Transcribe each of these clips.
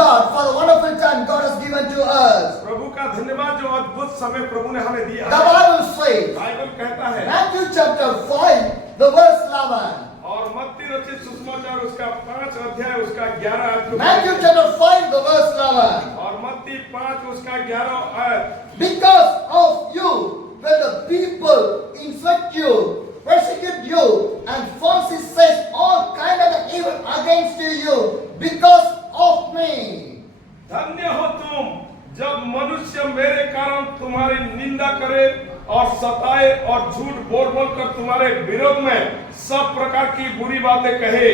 God for the wonderful time God has given to us. प्रभु का धन्यवाद जो अद्भुत समय प्रभु ने हमें दिया The है। Bible says, बाइबल कहता है Matthew chapter 5, the verse 11. और मत्ती रचित सुसमाचार उसका 5 अध्याय उसका 11 आयत को Matthew chapter 5, the verse 11. और मत्ती 5 उसका 11 आयत Because of you, when the people inflict you, persecute you, and falsely say all kind of evil against you, because of me. धन्य हो तुम जब मनुष्य मेरे कारण तुम्हारी निंदा करे और सताए और झूठ बोल बोल कर तुम्हारे विरोध में सब प्रकार की बुरी बातें कहे,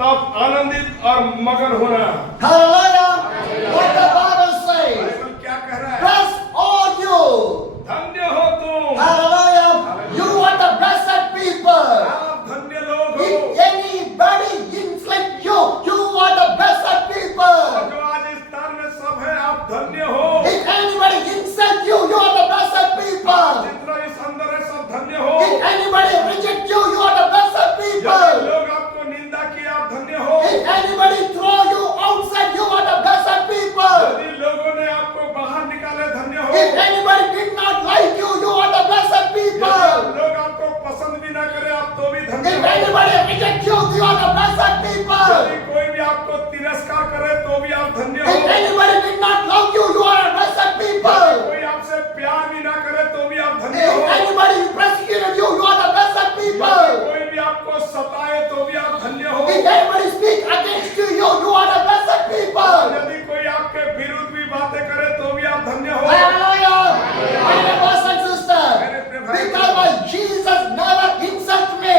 तब आनंदित और मगन होना। Hallelujah! What the Bible says. Bible क्या कह रहा है? Bless all you. धन्य हो तुम। Hallelujah! You are the blessed people. आप धन्य लोग हो। If anybody inflict you, you are the blessed people. जो आज इस स्थान में सब है, आप धन्य हो। If anybody insult you, you are the blessed people. जितना इस अंदर है सब धन्य हो। If anybody reject you, you are the blessed यदि people. लोग आपको निंदा किए, आप धन्य हो। If anybody throw you outside, you are the blessed people. यदि लोगों ने आपको बाहर निकाले, धन्य हो। If anybody did not like you, you are the blessed people. यदि लोग आपको पसंद भी ना करे, आप तो भी धन्य If हो। anybody reject you, you are the blessed people. यदि कोई भी आपको तिरस्कार करे, तो भी आप धन्य हो। If anybody did not love you, you are the blessed यदि people. कोई आपसे प्यार भी ना करे, तो भी आप धन्य If हो। anybody persecuted you, you are the blessed यदि people. कोई भी आपको सताए, तो भी आप धन्य हो। If anybody speak against you, you are the blessed people. यदि कोई आपके विरुद्ध भी बातें करे, तो भी आप धन्य हो। Hallelujah! My brothers and sisters, because my Jesus never insult me.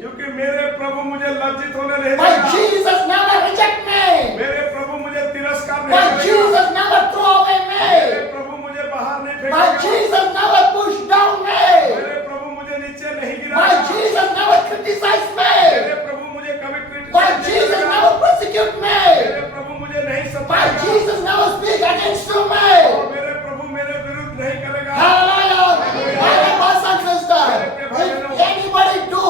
क्योंकि मेरे प्रभु मुझे लज्जित होने नहीं My देगा। Jesus never reject me. मेरे प्रभु मुझे तिरस्कार My नहीं करेगा। Jesus never throw away मेरे me. प्रभु मुझे बाहर नहीं My फेंकेगा। Jesus never push down me. मेरे प्रभु मुझे नीचे नहीं My गिराएगा। Jesus never criticize me. मेरे प्रभु मुझे कभी My क्रिटिसाइज नहीं Jesus करेगा। never persecute me. मेरे प्रभु मुझे नहीं My सताएगा। Jesus never speak against और me. मेरे प्रभु मेरे विरुद्ध नहीं करेगा। Hallelujah! My brothers and sisters, if anybody do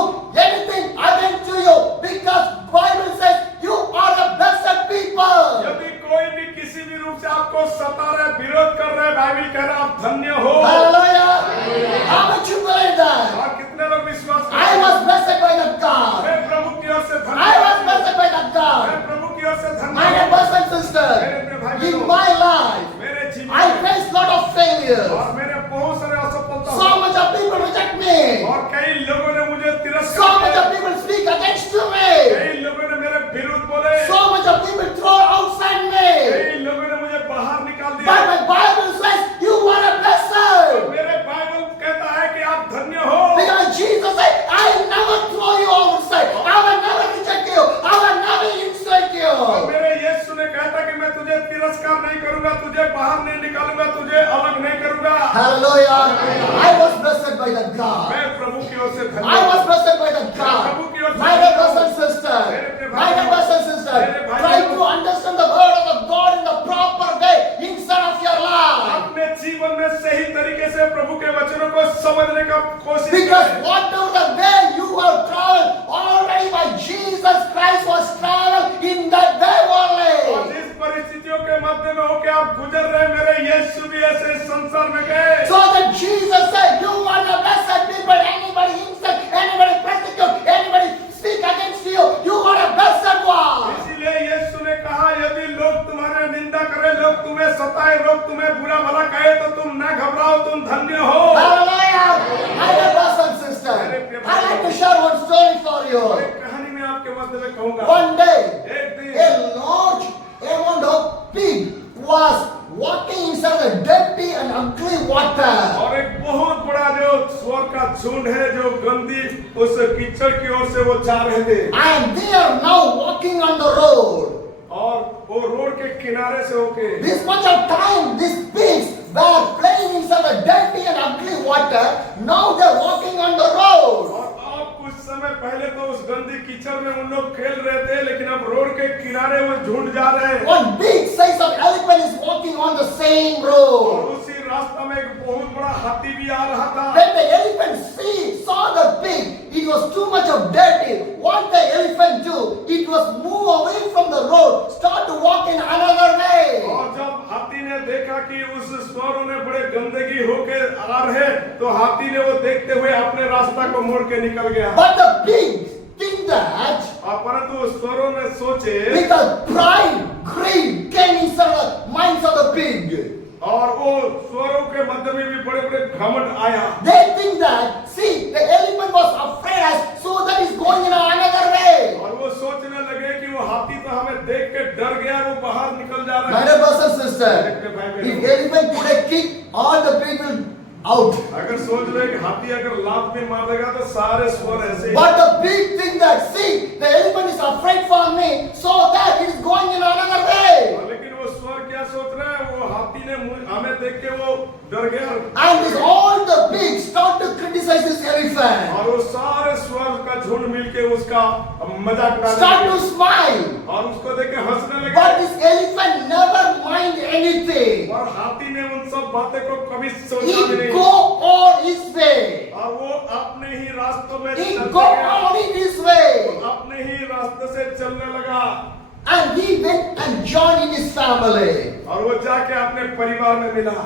anything against you, because Bible says you are the blessed people. यदि कोई भी किसी भी रूप से आपको सता रहा है, विरोध कर रहा है, बाइबल कह रहा है, आप धन्य हो। Hallelujah! How much you believe that? और कितने लोग विश्वास करते I हैं? was blessed by the God. मैं प्रभु की ओर से धन्य I was हूँ। blessed by the मैं God. प्रभु की ओर से धन्य My हूँ। brothers and sisters, in my life, मेरे जीवन I में faced lot of failures. और मेरे बहुत सारे असफलता So हुई। much of people reject me. और कई लोगों ने मुझे So तिरस्कार much किया। of people speak against me. कई लोगों ने मेरे विरुद्ध बोले। So much of people throw outside me. कई लोगों ने मुझे बाहर निकाल But दिया। my Bible says you are a blessed. मेरे बाइबल कहता है कि आप धन्य हो। Because Jesus said, I will never throw you outside. I will never reject you. I will never insult और you. मेरे यीशु ने कहा था कि मैं तुझे तिरस्कार नहीं करूंगा, तुझे बाहर नहीं निकालूंगा, तुझे अलग नहीं करूंगा। Hallelujah. I was blessed by the God. मैं प्रभु की ओर से धन्य I हूँ। was blessed by the God. My brothers and sisters, my brothers and sisters, try to understand the word of the God in the proper way inside of your life. अपने जीवन में सही तरीके से प्रभु के वचनों को समझने का कोशिश Because करें। whatever the way you have traveled, already by Jesus Christ was traveled in that way और only. जिस परिस्थितियों के मध्य में होकर आप गुजर रहे, मेरे यीशु भी ऐसे इस संसार में गए। So that Jesus said, you are the blessed people. Anybody insult, anybody persecute, anybody speak against you, you are a blessed one. इसीलिए यीशु ने कहा, यदि लोग तुम्हारे निंदा करें, लोग तुम्हें सताए, लोग तुम्हें बुरा भला कहे, तो तुम न घबराओ, तुम धन्य हो। Hallelujah. My brothers and sisters, I like to share one story for और you. एक कहानी में आपके मध्य में कहूंगा। One day, एक दिन a large amount of pig was walking inside the dirty and ugly water. और एक बहुत बड़ा जो स्वर का झुंड है, जो गंदी उस कीचड़ की ओर से वो जा रहे थे। And they are now walking on the road. और वो रोड के किनारे से होके This much of time, these pigs were playing inside the dirty and ugly water. Now they are walking on the road. और अब कुछ समय पहले तो उस गंदी कीचड़ में उन लोग खेल रहे थे, लेकिन अब रोड के किनारे वो झुंड जा रहे हैं। One big size of elephant is walking on the same और road. उसी रास्ता में एक बहुत बड़ा हाथी भी आ रहा था। When the elephant saw the pig, it was too much of dirty. What the elephant do? It was move away from the road, start to walk in another आ रहे तो हाथी ने वो देखते हुए अपने रास्ता को मोड़ के निकल गया। But the pigs think that और परंतु उस स्वरों ने सोचे, because pride, greed came inside the minds of the pig. और वो स्वरों के मध्य में भी बड़े बड़े घमंड आया। They think that, see, the elephant was afraid us, so that is going in another way. और वो सोचने लगे कि वो हाथी तो हमें देख के डर गया, वो बाहर निकल जा रहा My है। dear brothers and sisters, if elephant put a kick, all the pig will out. अगर सोच रहे कि हाथी अगर लात में मार देगा तो सारे स्वर ऐसे ही। But the pig think that, see, the elephant is afraid for me, so that it is going in another way. लेकिन वो स्वर क्या सोच रहा है, वो हाथी ने हमें देख के वो डर गया। And this, all the pigs start to criticize this elephant. और वो सारे स्वर का झुंड मिलके उसका मजाक उड़ाने Start लगे। to smile. और उसको देख के हंसने लगे। But this elephant never mind anything. और हाथी ने उन सब बातें को कभी सोचा भी He नहीं। go on his way. और वो अपने ही रास्तों में He चलते go गया। on in his way. अपने ही रास्ते से चलने लगा। And he went and joined in his family. और वो जाके अपने परिवार में मिला।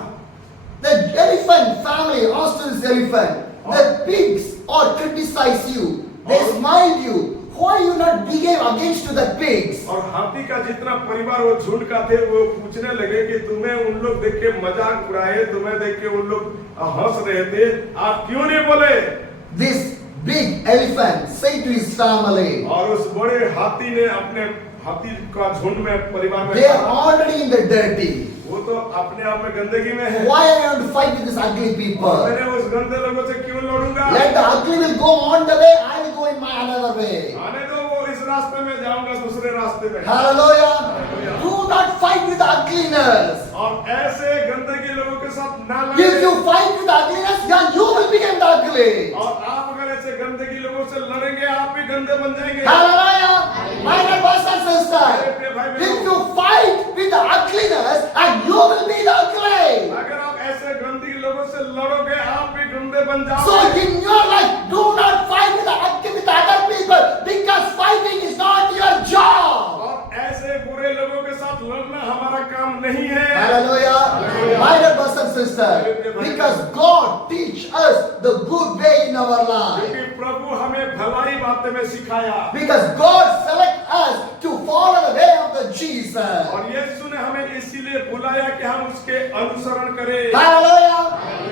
The elephant family asked this elephant, the pigs all criticize you. They smile you. Why you not behave against to the pigs? और हाथी का जितना परिवार वो झुंड का थे वो पूछने लगे कि तुम्हें उन लोग देख के मजाक उड़ाए, तुम्हें देख के उन लोग हंस रहे थे, आप क्यों नहीं बोले? This big elephant said to his family, और उस बड़े हाथी ने अपने हाथी का झुंड में परिवार में they are कहा, already in the dirty. वो तो अपने आप में गंदगी में है। Why are you going to fight with these ugly people? मैंने उस गंदे लोगों से क्यों लड़ूंगा? Let the ugly will go on the way, I will go in my another way. आने दो, वो इस रास्ते में जाऊंगा दूसरे रास्ते में। Hallelujah. Do not fight with ugliness. और ऐसे गंदगी लोगों के साथ ना लड़े। If you fight with ugliness, then you will become the ugly. और आप अगर ऐसे गंदगी लोगों से लड़ेंगे, आप भी गंदे बन जाएंगे। Hallelujah. My dear brothers and sisters, if you fight with the ugliness, and you will be the ugly. अगर आप ऐसे गंदगी लोगों से लड़ोगे, आप भी गंदे बन So जाओगे। in your life, do not fight with the ugly with other people, because fighting is not your job. और ऐसे बुरे लोगों के साथ लड़ना हमारा काम नहीं है। Hallelujah. My dear brothers and sisters, because God teach us the good way in our life. क्योंकि प्रभु हमें भलाई बातें में सिखाया। Because God select us to follow the way of the Jesus. और यीशु ने हमें इसीलिए बुलाया कि हम उसके अनुसरण करें। Hallelujah.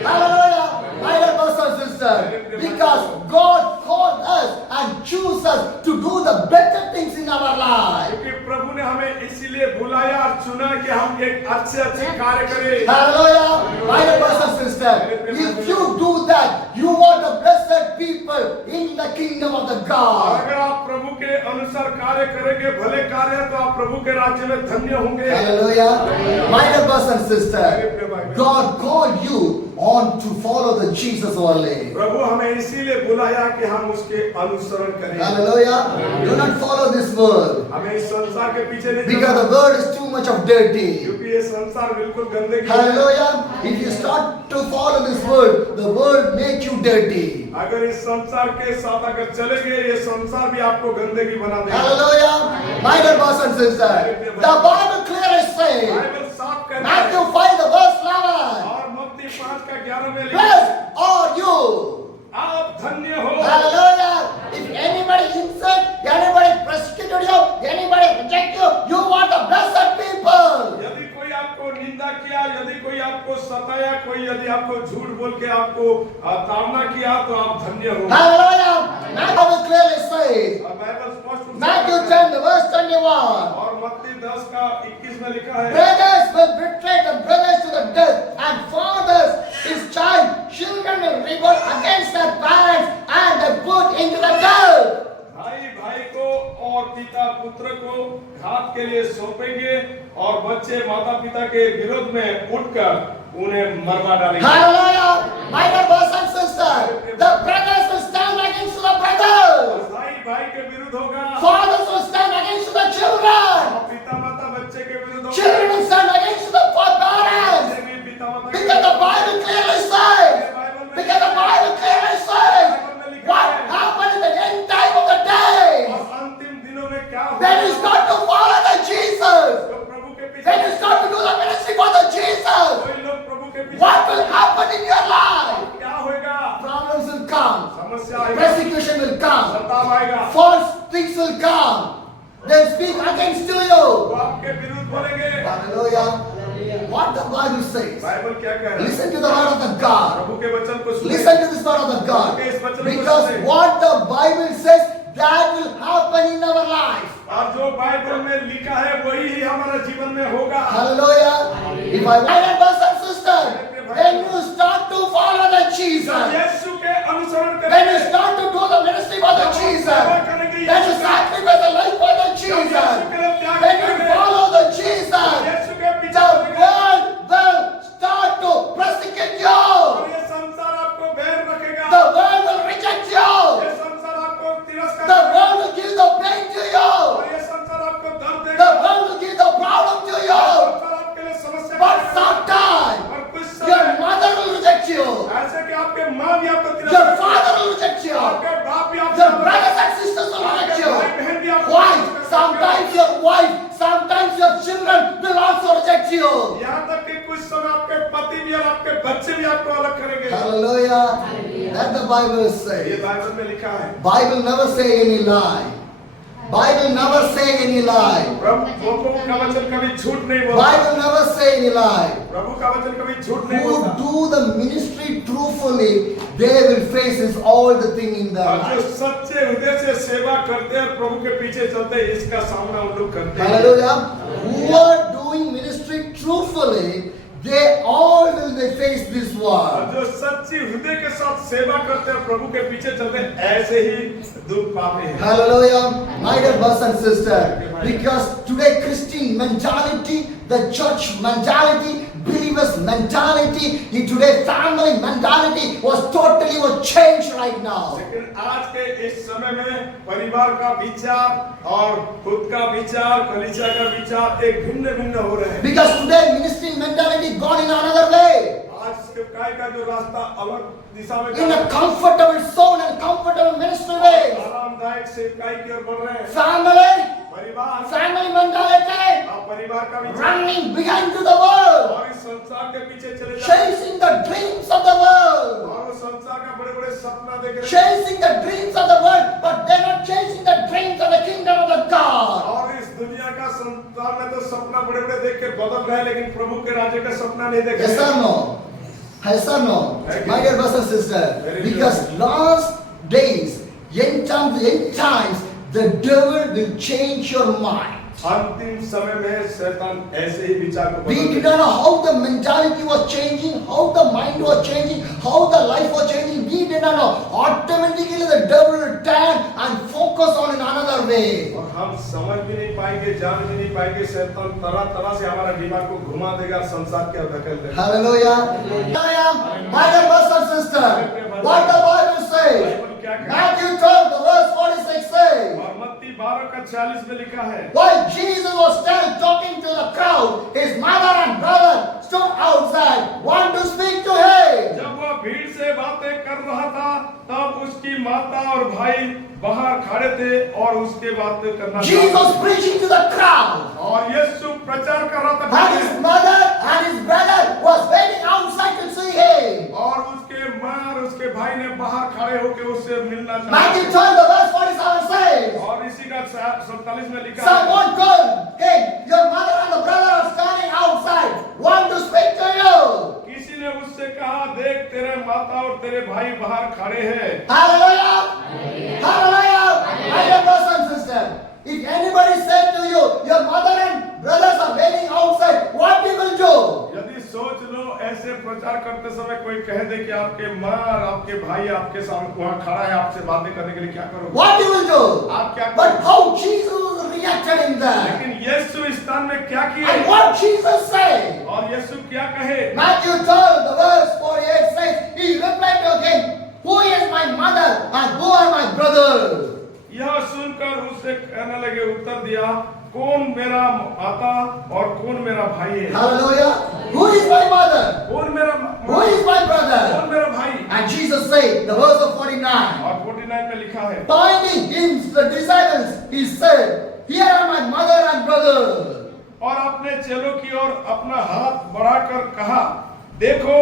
Hallelujah. My dear brothers and sisters, because God called us and choose us to do the better things in our life. क्योंकि प्रभु ने हमें इसीलिए बुलाया और चुना कि हम एक अच्छे कार्य करें। Hallelujah. My dear brothers and sisters, if you do that, you are the blessed people in the kingdom of the और God. अगर आप प्रभु के अनुसार कार्य करेंगे, भले कार्य, तो आप प्रभु के राज्य में धन्य होंगे। Hallelujah. My dear brothers and sisters, God called you on to follow the Jesus only. प्रभु हमें इसीलिए बुलाया कि हम उसके अनुसरण करें। Hallelujah. Do not follow this world, हमें इस संसार के पीछे नहीं because चलना, the world is too much of dirty. क्योंकि ये संसार बिल्कुल गंदगी है। Hallelujah. If you start to follow this world, the world make you dirty. अगर इस संसार के साथ अगर चलेंगे, ये संसार भी आपको गंदगी बना देगा। Hallelujah. My dear brothers and sisters, the Bible clearly says, Bible साफ कहता है Matthew 5, the verse 11, और मत्ती 5:11 में लिखा है, blessed are you. आप धन्य हो। Hallelujah. If anybody insult, anybody persecuted you, anybody reject you, you are the blessed people. यदि कोई आपको निंदा किया, यदि कोई आपको सताया, कोई यदि आपको झूठ बोल के आपको ताड़ना किया, तो आप धन्य हो। Hallelujah. Bible clearly says, और बाइबल स्पष्ट रूप से Matthew कहता है, 10, the verse 21, और मत्ती 10:21 में लिखा है, brothers will betray the brothers to the death, and fathers his child, children will revolt against their parents, and they put into the death. भाई भाई को और पिता पुत्र को घात के लिए सौंपेंगे, और बच्चे माता पिता के विरोध में उठकर उन्हें मरवा डालेंगे। Hallelujah. My dear brothers and sisters, the brothers will stand against the brothers. भाई भाई के विरुद्ध होगा, Fathers will stand against the children. और पिता माता बच्चे के विरुद्ध होगा, Children will stand against the parents. बच्चे भी पिता माता के Because the Bible clearly says, because the Bible clearly says, what happened in the end time of the day. और अंतिम दिनों में क्या When होगा, you start to follow the Jesus, तो प्रभु के when you पीछे start to do the ministry for the Jesus, कोई लोग प्रभु के पीछे, what will happen in your life? आपके विरुद्ध बोलेंगे। Hallelujah. What the Bible says. Bible क्या कह रहा है? Listen to the word of the God. प्रभु के वचन को सुनिए। Listen to this word of the God. Because what the Bible says, that will happen in our life. और जो बाइबल में लिखा है वही ही हमारे जीवन में होगा। Hallelujah. If I want a brothers and sisters, when you start to follow the Jesus, यीशु के अनुसरण when करेंगे, you start to do the ministry for the Jesus, when you sacrifice the life for the Jesus, when you follow the Jesus, यीशु के पीछे the चलेंगे, world will start to persecute you. और ये संसार आपको बैर रखेगा, The world will reject you. ये संसार आपको तिरस्कार The करेगा, world will give the pain to you. और ये संसार आपको दर्द The देगा, world will give the problem to you. संसार आपके लिए समस्या But करेगा। sometime और कुछ your समय mother will reject you. ऐसे कि आपके माँ भी आपको Your तिरस्कार father will reject you. आपके बाप भी आपको Your brothers and sisters will reject you. भाई बहन भी आपको Why? तिरस्कार Sometimes your wife, sometimes your children will also reject you. करेंगे। यहाँ तक कि कुछ समय आपके पति भी और आपके बच्चे भी आपको अलग करेंगे। Hallelujah. That the Bible ये says. बाइबल में लिखा है। Bible never say any lie. Bible never say any lie. प्रभु का वचन कभी झूठ नहीं बोलता। Bible never say any lie. प्रभु का वचन कभी झूठ नहीं Who बोलता। do the ministry truthfully, they will face is all the thing in their और जो life. सच्चे हृदय से सेवा करते हैं प्रभु के पीछे चलते हैं, इसका सामना उन लोग करते हैं। Hallelujah. Who are doing ministry truthfully, they all will they face this और war. जो सच्ची हृदय के साथ सेवा करते हैं प्रभु के पीछे चलते हैं, ऐसे ही दुख पाते हैं। Hallelujah. My dear brothers and sisters, because today Christian mentality, the church mentality, believers mentality, today family mentality was changed right now. लेकिन आज के इस समय में परिवार का विचार और खुद का विचार, कलीसिया का विचार एक भिन्न भिन्न हो रहे हैं। Because today ministry mentality gone in another way. आज सेवकाई का जो रास्ता अलग दिशा में In a comfortable zone and comfortable ministry way. आरामदायक सेवकाई की ओर बढ़ रहे हैं। Family, परिवार, family mentality, परिवार का विचार running behind to the world, और इस संसार के पीछे चले जाते हैं chasing the dreams of the world, और वो संसार का बड़े बड़े सपना देख रहे हैं chasing the dreams of the world, but they're not chasing the dreams of the kingdom of the God. और इस दुनिया का संसार में तो सपना बड़े बड़े देख के बदल रहे हैं, लेकिन प्रभु के राज्य का सपना नहीं देख Yes रहे or no? Yes or no? My dear brothers and sisters, because last days, end times, the devil will change your mind. अंतिम समय में शैतान ऐसे ही विचार को We बदल did not know how the mentality was changing, how the mind was changing, how the life was changing. We did not know. Automatically the devil will turn and focus on another way. और हम समझ भी नहीं पाएंगे, जान भी नहीं पाएंगे, शैतान तरह तरह से हमारा दिमाग को घुमा देगा, संसार के ओर धकेल देगा। Hallelujah. Hallelujah. My dear brothers and sisters, what the Bible says, Matthew 12, the verse 46 says, और मत्ती 12:40 में लिखा है, while Jesus was still talking to the crowd, his mother and brother stood outside, want to speak to him. जब वह भीड़ से बातें कर रहा था, तब उसकी माता और भाई बाहर खड़े थे और उसके बातें करना चाहते Jesus थे। preaching to the crowd. और यीशु प्रचार कर रहा था And his mother and his brother was waiting outside to see him. और उसके माँ और उसके भाई ने बाहर खड़े होकर उससे मिलना Matthew चाहा। 12, the verse 47 says, और इसी का 47 में लिखा है, someone told him, your mother and the brother are standing outside, want to speak to you. किसी ने उससे कहा, देख तेरे माता और तेरे भाई बाहर खड़े हैं। Hallelujah. Hallelujah. My dear brothers and sisters, if anybody said to you, your mother and brothers are waiting outside, what you will do? यदि सोच लो ऐसे प्रचार करते समय कोई कह दे कि आपके माँ और आपके भाई आपके सामने वहाँ खड़ा है आपसे बातें करने के लिए, क्या करोगे? What you will do? आप क्या But करोगे? how Jesus reacted in that? लेकिन यीशु इस स्थान में क्या And किए what Jesus said? और यीशु क्या कहे? Matthew 12, the verse 48 says, he replied to him, who is my mother and who are my brothers? यह सुनकर उससे कहने लगे, उत्तर दिया, कौन मेरा माता और कौन मेरा भाई है? Hallelujah. Who is my mother? कौन मेरा Who is my brother? कौन मेरा भाई? And Jesus said, the verse of 49, और 49 में लिखा है, pointing him the disciples, he said, here are my mother and brother. और अपने चेलों की ओर अपना हाथ बढ़ाकर कहा, देखो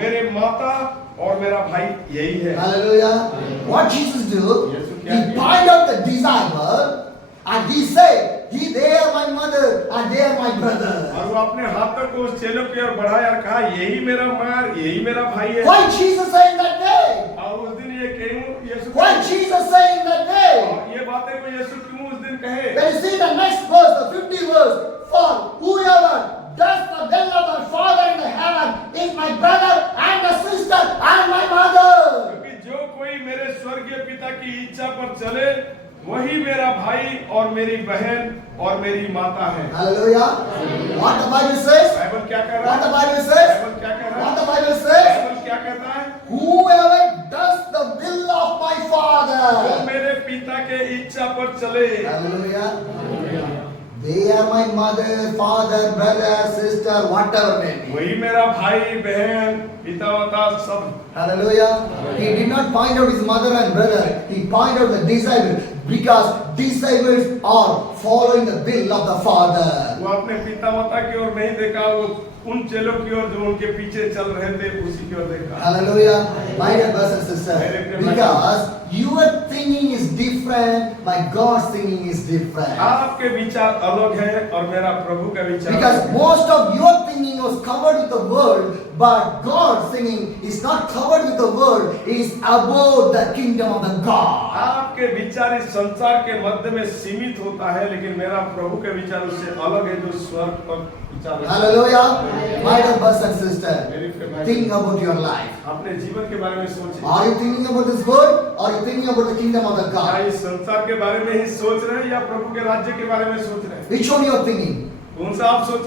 मेरे माता और मेरा भाई यही है। Hallelujah. What Jesus do? Yeshu He क्या किया? pointed out the disciple and he said, they are my mother and they are my brother. और वो अपने हाथों को उस चेलों की ओर बढ़ाया और कहा यही मेरा मार, यही मेरा भाई है। Why Jesus saying that day? और उस दिन ये क्यों यीशु Why Jesus saying that day? और ये बातें को यीशु क्यों उस दिन कहे? When you see the next verse, the 50th verse, for whoever does the will of the Father in the heaven is my brother and the sister and my mother. क्योंकि जो कोई मेरे स्वर्गीय पिता की इच्छा पर चले वही मेरा भाई और मेरी बहन और मेरी माता है। Hallelujah. What the Bible says? Bible क्या कह रहा What है? the Bible says? बाइबल क्या कह रहा What है? the Bible says? बाइबल क्या कहता है? Whoever does the will of my वो Father. मेरे पिता के इच्छा पर चले। Hallelujah. They are my mother, father, brother, sister, whatever may be. वही मेरा भाई बहन पिता माता सब। Hallelujah. He did not point out his mother and brother. He pointed out the disciples because disciples are following the will of the Father. वो अपने पिता माता की ओर नहीं देखा, वो उन चेलों की ओर जो उनके पीछे चल रहे थे उसी की ओर देखा। Hallelujah. My dear brothers and sisters, because your thinking is different, my God's thinking is different. आपके विचार अलग है और मेरा प्रभु का विचार Because अलग है। most of your thinking was covered with the world, but God's thinking is not covered with the world, it is above the kingdom of the God. आपके विचार इस संसार के मध्य में सीमित होता है, लेकिन मेरा प्रभु के विचार उससे अलग है जो स्वर्ग पर विचार है। Hallelujah. My dear brothers and sisters, think about your life. अपने जीवन के बारे में सोचिए। Are you thinking about this world or are you thinking about the kingdom of the क्या God? इस संसार के बारे में ही सोच रहे हैं या प्रभु के राज्य के बारे में सोच रहे हैं? Which one you are thinking? कौन सा आप सोच